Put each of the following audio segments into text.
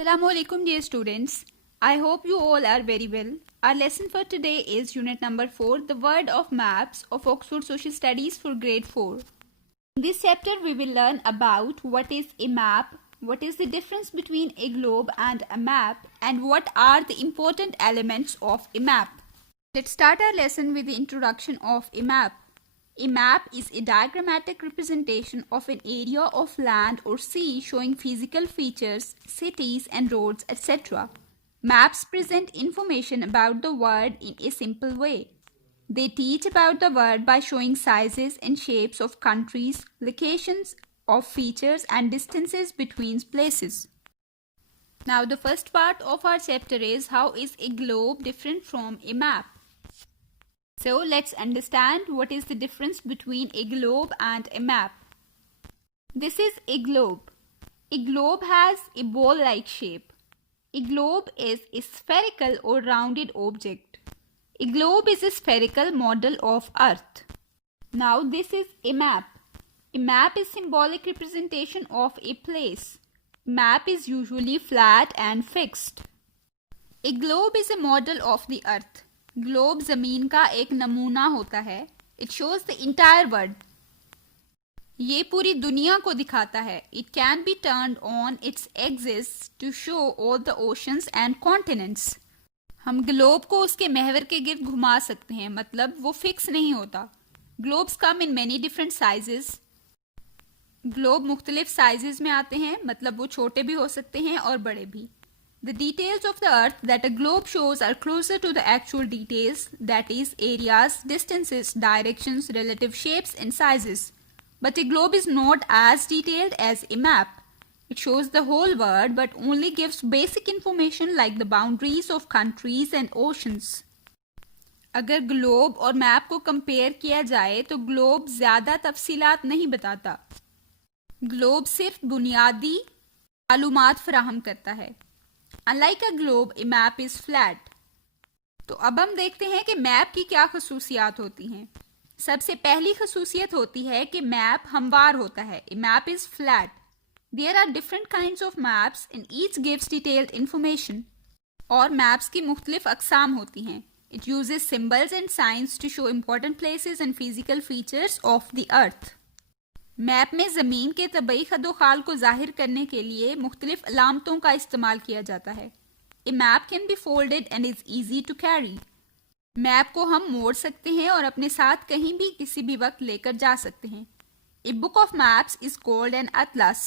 Assalamualaikum dear students. I hope you all are very well. Our lesson for today is unit number 4, the word of maps of Oxford Social Studies for grade 4. In this chapter we will learn about what is a map, what is the difference between a globe and a map, and what are the important elements of a map. Let's start our lesson with the introduction of a map. A map is a diagrammatic representation of an area of land or sea showing physical features, cities and roads, etc. Maps present information about the world in a simple way. They teach about the world by showing sizes and shapes of countries, locations of features and distances between places. Now the first part of our chapter is how is a globe different from a map. So let's understand what is the difference between a globe and a map. This is a globe. A globe has a ball-like shape. A globe is a spherical or rounded object. A globe is a spherical model of Earth. Now this is a map. A map is symbolic representation of a place. A map is usually flat and fixed. A globe is a model of the Earth. Globe जमीन का एक नमूना होता है. It shows the entire world. ये पूरी दुनिया को दिखाता है. It can be turned on its axis to show all the oceans and continents. हम ग्लोब को उसके महवर के गिर्द घुमा सकते हैं, मतलब वो फिक्स नहीं होता. Globes come in many different sizes. Globe मुख्तलिफ साइजेस में आते हैं, मतलब वो छोटे भी हो सकते हैं और बड़े भी. The details of the earth that a globe shows are closer to the actual details, that is, areas, distances, directions, relative shapes and sizes. But a globe is not as detailed as a map. It shows the whole world but only gives basic information like the boundaries of countries and oceans. अगर globe और map को compare किया जाए तो globe ज़्यादा तफसीलात नहीं बताता. ग्लोब सिर्फ बुनियादी मालूमात फराहम करता है. Unlike a globe, a map is flat. तो अब हम देखते हैं कि मैप की क्या खसूसियात होती हैं. सबसे पहली खसूसियत होती है कि मैप हमवार होता है. A map is flat. There are different kinds of maps and each gives detailed information. और मैप्स की मुख्तलिफ अकसाम होती हैं. It uses symbols and signs to show important places and physical features of the earth. Map में ज़मीन के तबई खदोखाल को जाहिर करने के लिए मुख्तलिफ अलामतों का इस्तेमाल किया जाता है. A map can be folded and is easy to carry. Map को हम मोड़ सकते हैं और अपने साथ कहीं भी किसी भी वक्त लेकर जा सकते हैं. A book of maps is called an atlas.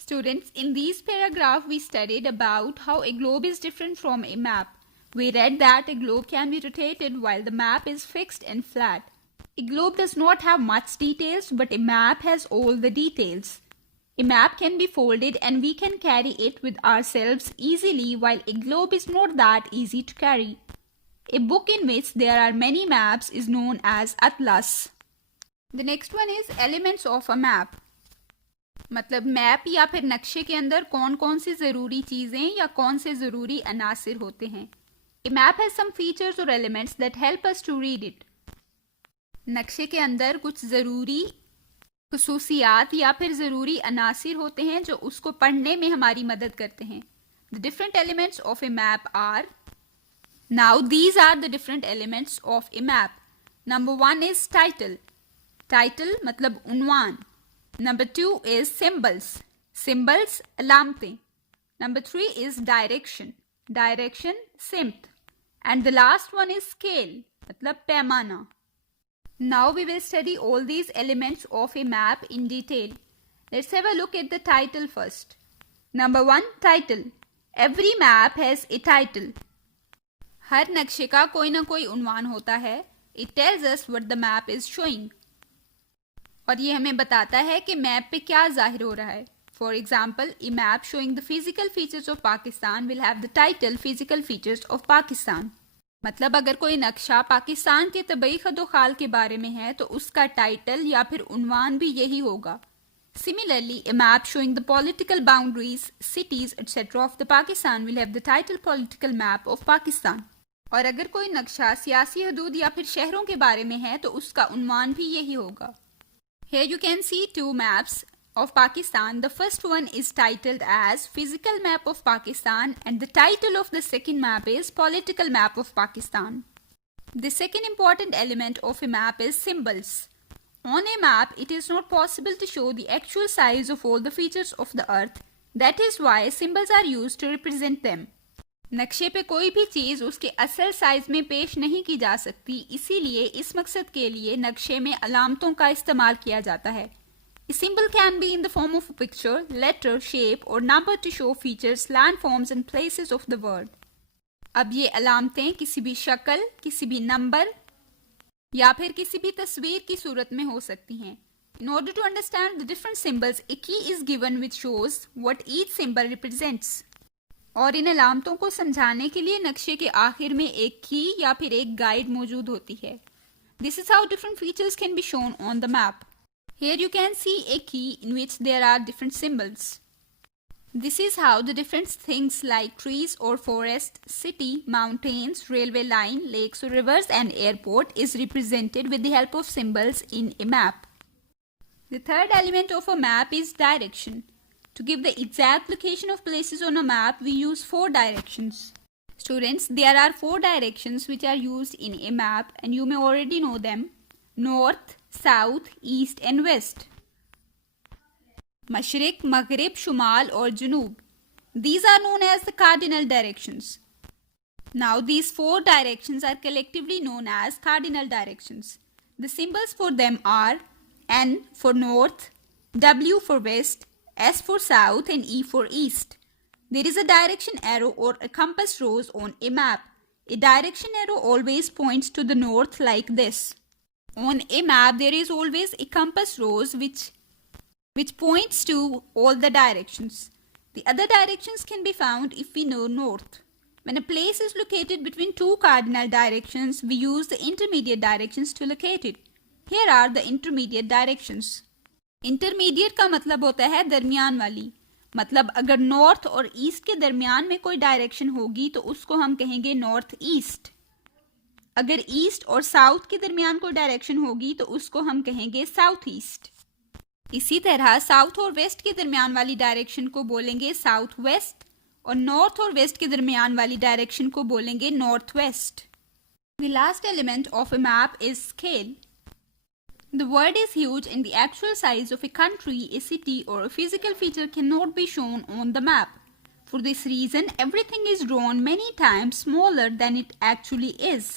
Students, in this paragraph we studied about how a globe is different from a map. We read that a globe can be rotated while the map is fixed and flat. A globe does not have much details, but a map has all the details. A map can be folded and we can carry it with ourselves easily, while a globe is not that easy to carry. A book in which there are many maps is known as atlas. The next one is elements of a map. मतलब map या फिर नक्शे के अंदर कौन कौन सी ज़रूरी चीज़ें या कौन से ज़रूरी अनासिर होते हैं. A map has some features or elements that help us to read it. नक्शे के अंदर कुछ ज़रूरी खसूसियात या फिर ज़रूरी अनासिर होते हैं जो उसको पढ़ने में हमारी मदद करते हैं. The different elements of a map are. Now these are the different elements of a map. Number 1 is title. Title मतलब उन्वान. Number 2 is symbols. सिम्बल्स अलामतें. Number 3 is direction. डायरेक्शन सिमत. And the last one is scale मतलब पैमाना. Now we will study all these elements of a map in detail. Let's have a look at the title first. Number 1, title. Every map has a title. हर नक्शे का कोई ना कोई उन्वान होता है. It tells us what the map is showing. और ये हमें बताता है कि मैप पे क्या जाहिर हो रहा है. For example, a map showing the physical features of Pakistan will have the title Physical Features of Pakistan. मतलब अगर कोई नक्शा पाकिस्तान के तबई खदोखाल के बारे में है तो उसका टाइटल या फिर उन्वान भी यही होगा. Similarly, a map showing the political boundaries, cities, etc. of the Pakistan will have the title Political Map of Pakistan. और अगर कोई नक्शा सियासी हदूद या फिर शहरों के बारे में है तो उसका उन्वान भी यही होगा. Here you can see two maps. of Pakistan. The first one is titled as Physical Map of Pakistan and the title of the second map is Political Map of Pakistan. The second important element of a map is symbols. On a map, it is not possible to show the actual size of all the features of the earth. That is why symbols are used to represent them. नक्शे पे कोई भी चीज़ उसके असल size में पेश नहीं की जा सकती, इसीलिए इस मकसद के लिए नक्शे में अलामतों का इस्तेमाल किया जाता है. A symbol can be in the form of a picture, letter, shape or number to show features, landforms and places of the world. अब ये अलामतें किसी भी शक्ल, किसी भी नंबर या फिर किसी भी तस्वीर की सूरत में हो सकती हैं. In order to understand the different symbols, a key is given which shows what each symbol represents. और इन अलामतों को समझाने के लिए नक्शे के आखिर में एक की या फिर एक गाइड मौजूद होती है. This is how different features can be shown on the map. Here you can see a key in which there are different symbols. This is how the different things like trees or forest, city, mountains, railway line, lakes or rivers and airport is represented with the help of symbols in a map. The third element of a map is direction. To give the exact location of places on a map, we use 4 directions. Students, there are 4 directions which are used in a map and you may already know them. North, South, East and West. Mashriq, Maghrib, Shumal or Junub. These are known as the cardinal directions. Now these 4 directions are collectively known as cardinal directions. The symbols for them are N for North, W for West, S for South and E for East. There is a direction arrow or a compass rose on a map. A direction arrow always points to the north like this. On a map there is always a compass rose which points to all the directions. The other directions can be found if we know north. When a place is located between 2 cardinal directions, we use the intermediate directions to locate it. Here are the intermediate directions. Intermediate का मतलब होता है दरमियान वाली. मतलब अगर north और east के दरमियान में कोई डायरेक्शन होगी तो उसको हम कहेंगे नॉर्थ ईस्ट. अगर ईस्ट और साउथ के दरमियान कोई डायरेक्शन होगी तो उसको हम कहेंगे साउथ ईस्ट. इसी तरह साउथ और वेस्ट के दरमियान वाली डायरेक्शन को बोलेंगे साउथ वेस्ट और नॉर्थ और वेस्ट के दरमियान वाली डायरेक्शन को बोलेंगे north west. The last element of a map is scale. The word is huge and the actual size of a country, a city or a physical feature cannot be shown on the map. For this reason, everything is drawn many times smaller than it actually is.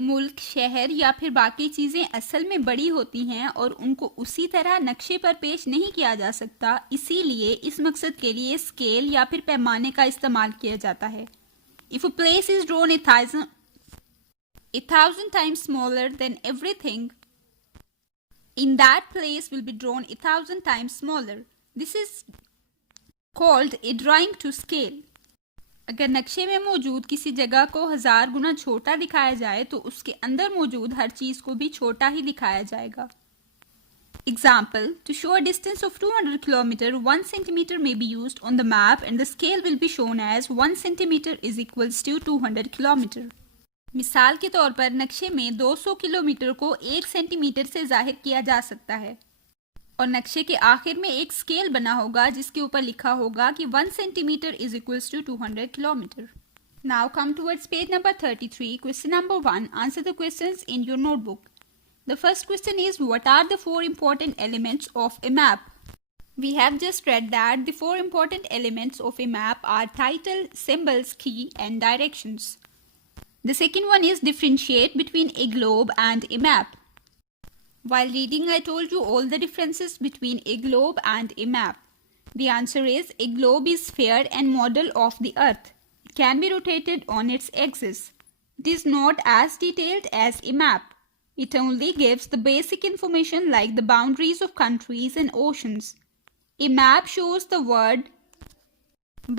मुल्क, शहर या फिर बाकी चीज़ें असल में बड़ी होती हैं और उनको उसी तरह नक्शे पर पेश नहीं किया जा सकता, इसीलिए इस मकसद के लिए स्केल या फिर पैमाने का इस्तेमाल किया जाता है. If a place is drawn a thousand times smaller than everything, in that place will be drawn 1,000 times smaller. This is called a drawing to scale. अगर नक्शे में मौजूद किसी जगह को 1000 गुना छोटा दिखाया जाए तो उसके अंदर मौजूद हर चीज को भी छोटा ही दिखाया जाएगा. Example, to show a distance of 200 km, 1 centimeter may be used on the map and the scale will be shown as 1 centimeter is equals to 200 km. मिसाल के तौर पर नक्शे में 200 किलोमीटर को 1 सेंटीमीटर से जाहिर किया जा सकता है और नक्शे के आखिर में एक स्केल बना होगा जिसके ऊपर लिखा होगा कि 1 centimetre is equals to 200 kilometre. Now come towards page number 33. Question number 1. Answer the questions in your notebook. The first question is what are the 4 important elements of a map? We have just read that the 4 important elements of a map are title, symbols, key and directions. The second one is differentiate between a globe and a map. While reading, I told you all the differences between a globe and a map. The answer is a globe is sphere and model of the earth. It can be rotated on its axis. It is not as detailed as a map. It only gives the basic information like the boundaries of countries and oceans. A map shows the world,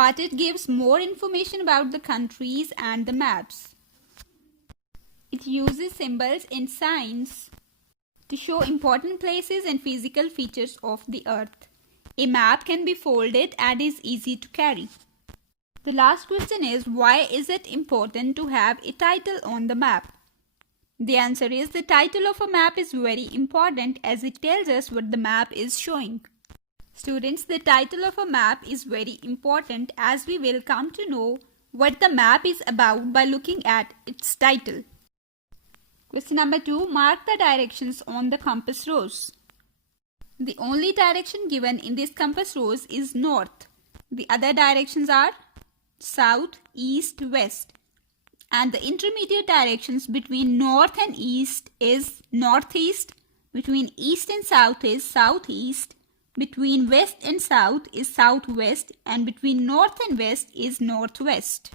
but it gives more information about the countries and the maps. It uses symbols and signs to show important places and physical features of the earth. A map can be folded and is easy to carry. The last question is, why is it important to have a title on the map? The answer is the title of a map is very important as it tells us what the map is showing. Students, the title of a map is very important as we will come to know what the map is about by looking at its title. Question number 2. Mark the directions on the compass rose. The only direction given in this compass rose is north. The other directions are south, east, west. And the intermediate directions between north and east is northeast, between east and south is southeast, between west and south is southwest, and between north and west is northwest.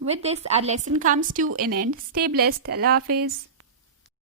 With this, our lesson comes to an end. Stay blessed. Allah Hafiz.